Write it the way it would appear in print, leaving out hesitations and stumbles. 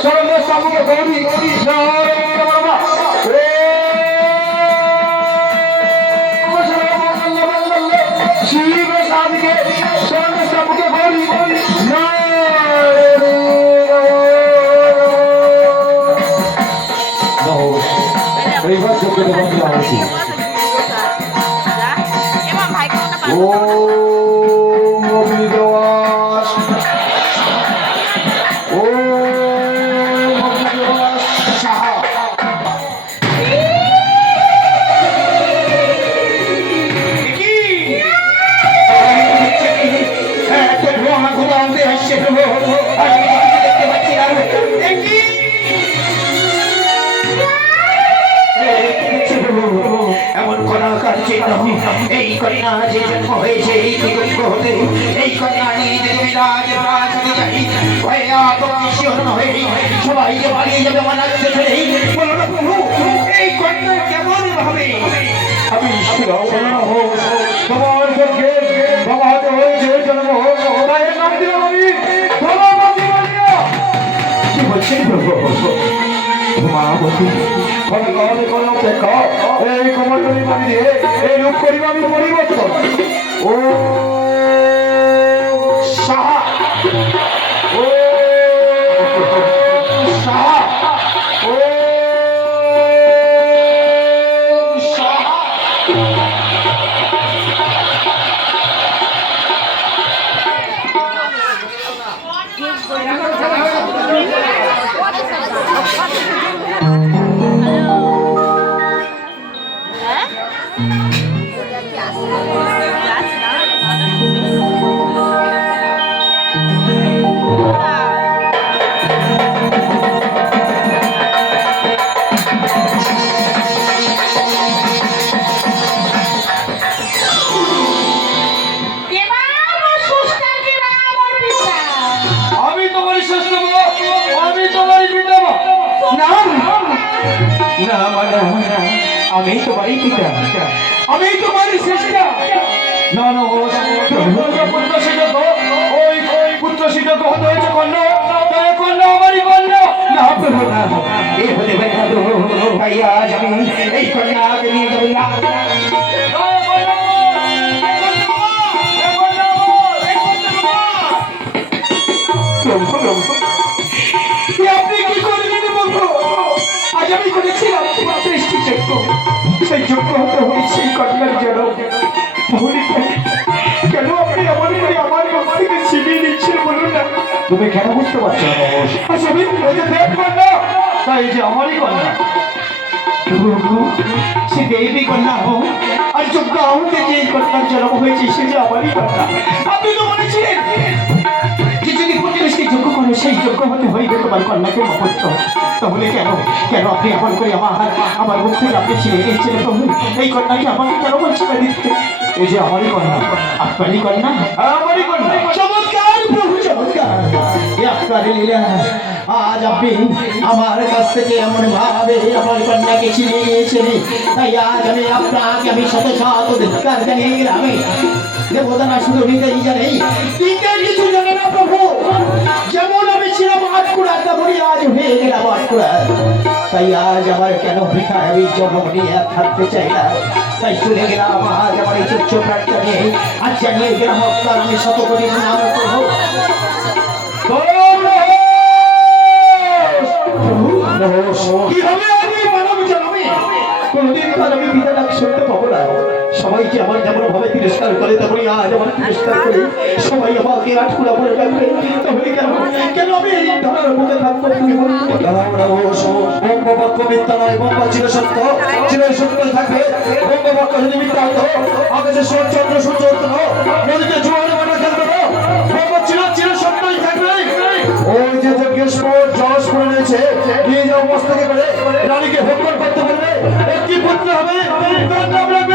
স্বর্ণ স্তম্ভকে গৌরী শিব সাধকে স্বর্ণ স্তম্ভকে গৌরী এইবার চোখে বন্ধ হয়েছি ও অভিদাস ও অভিদাস সাহা এমন কলাকার চিহ্ন এই কন্যা যে জন্ম হয়েছে এই কৃতজ্ঞ হতে এই কন্যা নিয়ে যদি রাজ যাই ভয়ে আত্মশীর্ণ হয়ে সবাই যে বাড়িয়ে যাবে আমার রাজ্যে ছেড়ে বলো না প্রভু এই কন্যা কেমন ভাবে আমি তোমার পক্ষে বাবা হাতে হয়েছে জন্ম তাই নাম দিলাম আমি কি বলছেন প্রভু মহাবতী কবে কবে করে অপেক্ষা এই কমণ্ডলী বাড়ি দিয়ে এই রূপ করিব আমি পরিবর্তন ও সাহা ও সাহা ও সাহা আমি তোমারই পিতা আমি তোমারই শ্রেষ্ঠা পুত্র সিদ্ধ ওই পুত্র সিদ্ধ হতে হয়েছে কন্যা তবে কন্যা আমারই কন্যা না প্রভু না এ হতে তাই আজ আমি এই কন্যাকে নিয়ে যাবো না আপনি কি করলেন বলবো আজ আমি করেছিলাম সৃষ্টিযোগ্য সেই যোগ্য হতে হবে সেই কন্যার জন্য তাহলে কেন আপনি এমন করে আমার মুখ থেকে ছিনিয়ে নিচ্ছেন বলুন না তুমি কেন বুঝতে পারছো না আচ্ছা আমি দেখ কন্যা তাই যে আমারই কন্যা সে দেবী কন্যা হোক আর যোগ্য আমাকে যে কন্যার জন্ম হয়েছে সে যে আমারই কন্যা আপনি তো বলেছিলেন যে যদি প্রতিবেশী যোগ্য করে সেই যোগ্য হতে হইবে তোমার কন্যাকে মহত্ব তাহলে কেন কেন আপনি এমন করে আমার মুখ থেকে আপনি ছিঁড়ে নিচ্ছেন প্রভু এই কন্যাকে আমাকে কেন বলছেন দিতে এই যে আমারই কন্যা আপনারই কন্যা আমারই কন্যা চমৎকার প্রভু চমৎকার আপনারই লীলা আজ আপনি আমার কাছ থেকে এমন ভাবে আমার কন্যাকে ছিনিয়ে নিয়েছেন তাই আজ আমি আপনাকে আমি শত শত ধিক্কার জানিয়ে গ্রামে দেবতারা শুধু নিতেই জানে তিনটে কিছু জানে না প্রভু যেমন আমি ছিলাম আটকুড়া তেমনই আজ হয়ে গেলাম আটকুড়া তাই আজ আমার কেন বৃথা আমি জন্ম নিয়ে থাকতে চাই না তাই চলে গেলাম আজ আমার এই তুচ্ছ প্রাণটা নিয়ে আজ জানিয়ে গেলাম আপনার আমি শত করি নাম প্রভু কি হবে আমি মানব জন্মে কোনদিন তার আমি পিতা ডাক শুনতে পাবো না সবাইকে আমার যেমন ভাবে তিরস্কার করে তেমনই আজ আমার তিরস্কার করে সবাই আমাকে আটকুড়া করে রাখবে তাহলে কেন কেন আমি এই ধরার মুখে থাকবো তুমি বঙ্গবাক্য মিথ্যা নয় বঙ্গ চিরসত্য চিরসত্য থাকবে বঙ্গবাক্য যদি মিথ্যা হতো আকাশে চন্দ্র সূর্য উঠত নদীতে জোয়ারে মানে খেলতো বঙ্গ চিরসত্যই থাকবে ওই যে যজ্ঞেশ্বর জশ করে রয়েছে নিয়ে যাও মস্তকে করে রানীকে ভোগ করতে বলবে একটি পুত্র হবে তার নাম রাখবে